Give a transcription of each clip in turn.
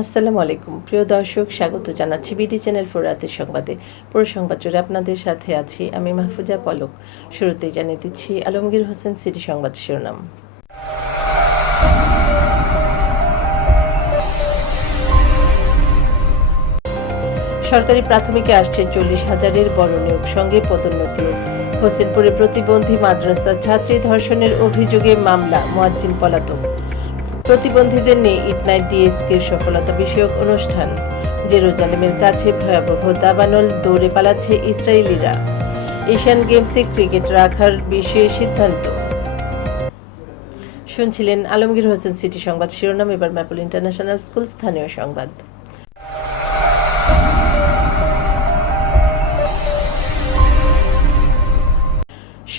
আসসালামু আলাইকুম। প্রিয় দর্শক, স্বাগত জানাচ্ছি বিডি চ্যানেল ফোর রাতের সংবাদে। পুরো সংবাদ জুড়ে আপনাদের সাথে আছি আমি মাহফুজা পলক। শুরুতেই জানিয়ে দিচ্ছি আলমগীর হোসেন সিটি সংবাদ শিরোনাম। সরকারি প্রাথমিকে আসছে চল্লিশ হাজারের বড় নিয়োগ সঙ্গে পদোন্নতিও হোসেনপুরে প্রতিবন্ধী মাদ্রাসা ছাত্রী ধর্ষণের অভিযোগে মামলা, মোয়াজ্জিন পলাতক। প্রতিবন্ধীদের নিয়ে ইট ইটনাইট ডিএসকের সফলতা বিষয়ক অনুষ্ঠান। জেরুজালেমের কাছে ভয়াবহ দাবানল দৌড়ে পালাচ্ছে ইসরায়েলিরা। এশিয়ান গেমসে ক্রিকেট রাখার বিষয়ে সিদ্ধান্ত। শুনছিলেন আলমগীর হোসেন সিটি সংবাদ, শিরোনাম এবার ম্যাপল ইন্টারন্যাশনাল স্কুল, স্থানীয় সংবাদ।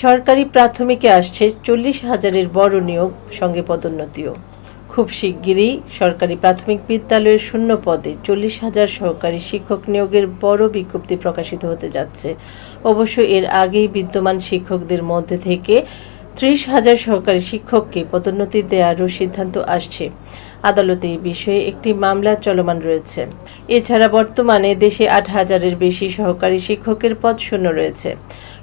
সরকারি প্রাথমিকে আসছে চল্লিশ হাজারের বড় নিয়োগ, সঙ্গে পদোন্নতিও। খুব শিগগিরই সরকারি প্রাথমিক বিদ্যালয়ের শূন্য পদে চল্লিশ হাজার সহকারী শিক্ষক নিয়োগের বড় বিজ্ঞপ্তি প্রকাশিত হতে যাচ্ছে। অবশ্য এর আগেই বিদ্যমান শিক্ষকদের মধ্যে থেকে ত্রিশ হাজার সহকারী শিক্ষককে পদোন্নতি দেওয়ারও সিদ্ধান্ত আসছে। আদালতে এই বিষয়ে একটি মামলা চলমান রয়েছে। এছাড়া বর্তমানে দেশে আট হাজারের বেশি সহকারী শিক্ষকের পদ শূন্য রয়েছে।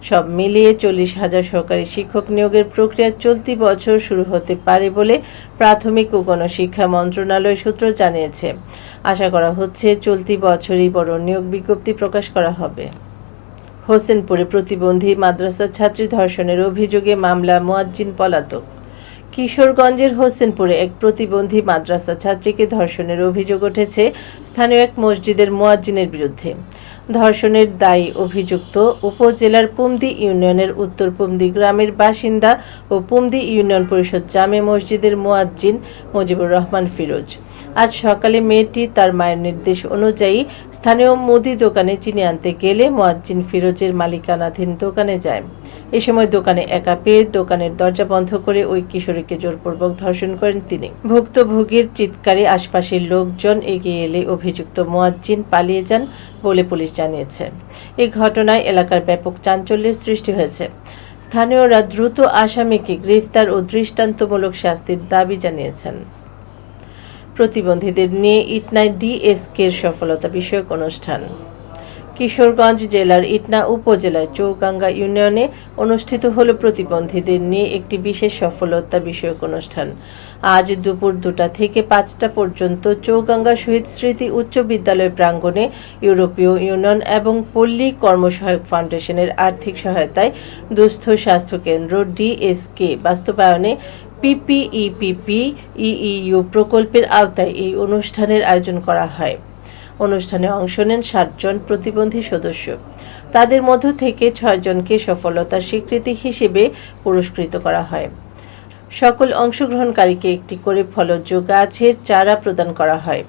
সব মিলিয়ে চল্লিশ হাজার সহকারী শিক্ষক নিয়োগের প্রক্রিয়া চলতি বছর শুরু হতে পারে বলে প্রাথমিক ও গণশিক্ষা মন্ত্রণালয় সূত্র জানিয়েছে। আশা করা হচ্ছে চলতি বছরই বড় নিয়োগ বিজ্ঞপ্তি প্রকাশ করা হবে। হোসেনপুরে প্রতিবন্ধী মাদ্রাসা ছাত্রী ধর্ষণের অভিযোগে মামলা মোয়াজ্জিন পলাতক। কিশোরগঞ্জের হোসেনপুরে এক প্রতিবন্ধী মাদ্রাসা ছাত্রীকে ধর্ষণের অভিযোগ উঠেছে স্থানীয় এক মসজিদের মোয়াজ্জিনের বিরুদ্ধে। ধর্ষণের দায়ী অভিযুক্ত উপজেলার পুমদি ইউনিয়নের উত্তর পুমদি গ্রামের বাসিন্দা ও পুমদি ইউনিয়ন পরিষদ জামে মসজিদের মোয়াজ্জিন মুজিবুর রহমান ফিরোজ। আজ সকালে মেয়েটি তার মায়ের নির্দেশ অনুযায়ী স্থানীয় মুদি দোকানে চিনি আনতে গেলে মোয়াজ্জিন ফিরোজের মালিকানাধীন দোকানে যায়। এ সময় দোকানে একা পেয়ে দোকানের দরজা বন্ধ করে ওই কিশোরীকে জোরপূর্বক ধর্ষণ করেন তিনি। ভুক্তভোগীর চিৎকারে আশপাশের লোকজন এগিয়ে এলে অভিযুক্ত মোয়াজ্জিন পালিয়ে যান বলে পুলিশ জানিয়েছে। এই ঘটনায় এলাকার ব্যাপক চাঞ্চল্যের সৃষ্টি হয়েছে। স্থানীয়রা দ্রুত আসামিকে গ্রেফতার ও দৃষ্টান্তমূলক শাস্তির দাবি জানিয়েছেন। প্রতিবন্ধীদের নিয়ে ইটনাই ডিএসকের সফলতা বিষয়ক অনুষ্ঠান। কিশোরগঞ্জ জেলার ইটনা উপজেলার চৌগাঙ্গা ইউনিয়নে অনুষ্ঠিত হল প্রতিবন্ধীদের নিয়ে একটি বিশেষ সফলতা বিষয়ক অনুষ্ঠান। আজ দুপুর দুটা থেকে পাঁচটা পর্যন্ত চৌগাঙ্গা শহীদ স্মৃতি উচ্চ বিদ্যালয় প্রাঙ্গণে ইউরোপীয় ইউনিয়ন এবং পল্লী কর্মসহায়ক ফাউন্ডেশনের আর্থিক সহায়তায় দুস্থ স্বাস্থ্য কেন্দ্র ডিএসকে বাস্তবায়নে পিপিইপিপি ইইউ প্রকল্পের আওতায় এই অনুষ্ঠানের আয়োজন করা হয়। অনুষ্ঠানে অংশ নেন ষাটজন প্রতিবন্ধী সদস্য। তাদের মধ্য থেকে ছয়জনকে সফলতার স্বীকৃতি হিসেবে পুরস্কৃত করা হয়। সকল অংশগ্রহণকারীকে একটি করে ফলজ গাছের চারা প্রদান করা হয়।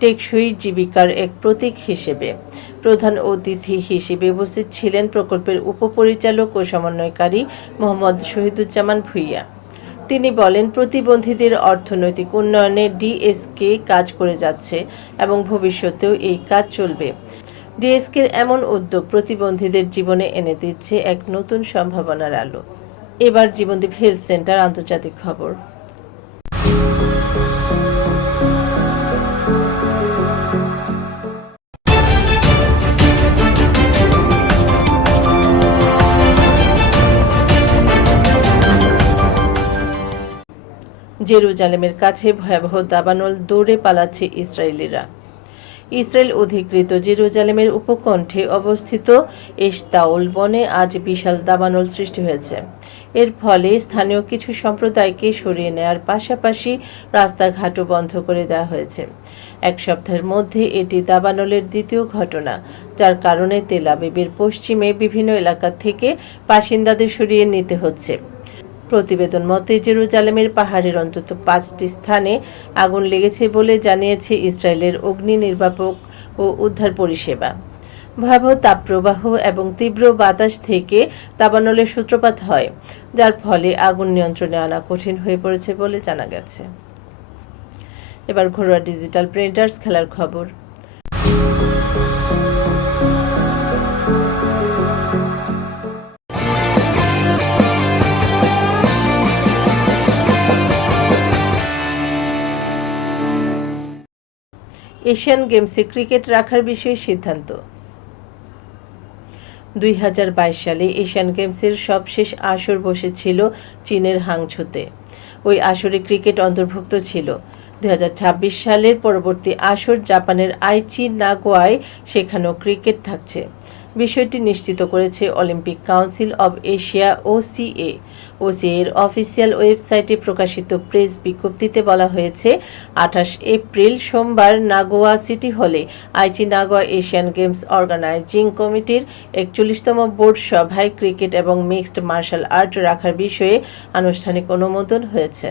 টেকসই জীবিকার এক প্রতীক হিসেবে। প্রধান অতিথি হিসেবে উপস্থিত ছিলেন প্রকল্পের উপপরিচালক ও সমন্বয়কারী মোহাম্মদ শহীদুজ্জামান ভুইয়া। তিনি বলেন, প্রতিবন্ধীদের অর্থনৈতিক উন্নয়নে ডিএসকে কাজ করে যাচ্ছে এবং ভবিষ্যতেও এই কাজ চলবে। ডিএসকে এমন উদ্যোগ প্রতিবন্ধীদের জীবনে এনে দিচ্ছে এক নতুন সম্ভাবনার আলো। এবার জীবনদীপ হেলথ সেন্টার আন্তর্জাতিক খবর। জেরুজালেমের কাছে ভয়াবহ দাবানল দৌড়ে পালাচ্ছে ইসরায়েলিরা। ইসরায়েল অধিকৃত জেরুজালেমের উপকণ্ঠে অবস্থিত এশতাউল বনে আজ বিশাল দাবানল সৃষ্টি হয়েছে। এর ফলে স্থানীয় কিছু সম্প্রদায়কে সরিয়ে নেওয়ার পাশাপাশি রাস্তাঘাটও বন্ধ করে দেওয়া হয়েছে। এক সপ্তাহের মধ্যে এটি দাবানলের দ্বিতীয় ঘটনা, যার কারণে তেল আবিবের পশ্চিমে বিভিন্ন এলাকা থেকে বাসিন্দাদের সরিয়ে নিতে হচ্ছে। প্রতিবেদন মতে, জেরুজালেমের পাহাড়ের অন্তত পাঁচটি স্থানে আগুন লেগেছে বলে জানিয়েছে ইসরায়েলের অগ্নি নির্বাপক ও উদ্ধার পরিষেবা। ভয়াবহ তাপপ্রবাহ এবং তীব্র বাতাস থেকে দাবানলের সূত্রপাত হয়, যার ফলে আগুন নিয়ন্ত্রণে আনা কঠিন হয়ে পড়েছে বলে জানা গেছে। এবার ঘরোয়া ডিজিটাল প্রিন্টার্স, খেলার খবর। এশিয়ান গেমসে ক্রিকেট রাখার বিষয়ে সিদ্ধান্ত। দুই হাজার বাইশ সালে এশিয়ান গেমসের সবশেষ আসর বসেছিল চীনের হাংঝুতে ওই আসরে ক্রিকেট অন্তর্ভুক্ত ছিল। দু হাজার ছাব্বিশ সালের পরবর্তী আসর জাপানের আইচি নাগোয়ায় সেখানেও ক্রিকেট থাকছে। বিষয়টি নিশ্চিত করেছে Olympic council of Asia, OCA. OCA এর অফিসিয়াল ওয়েবসাইটে প্রকাশিত প্রেস বিজ্ঞপ্তিতে বলা হয়েছে, আঠাশ এপ্রিল সোমবার নাগোয়া সিটি হলে Aichi Nagoya Asian games organizing কমিটির একচল্লিশতম বোর্ড সভায় ক্রিকেট এবং মিক্সড মার্শাল আর্ট রাখার বিষয়ে আনুষ্ঠানিক অনুমোদন হয়েছে।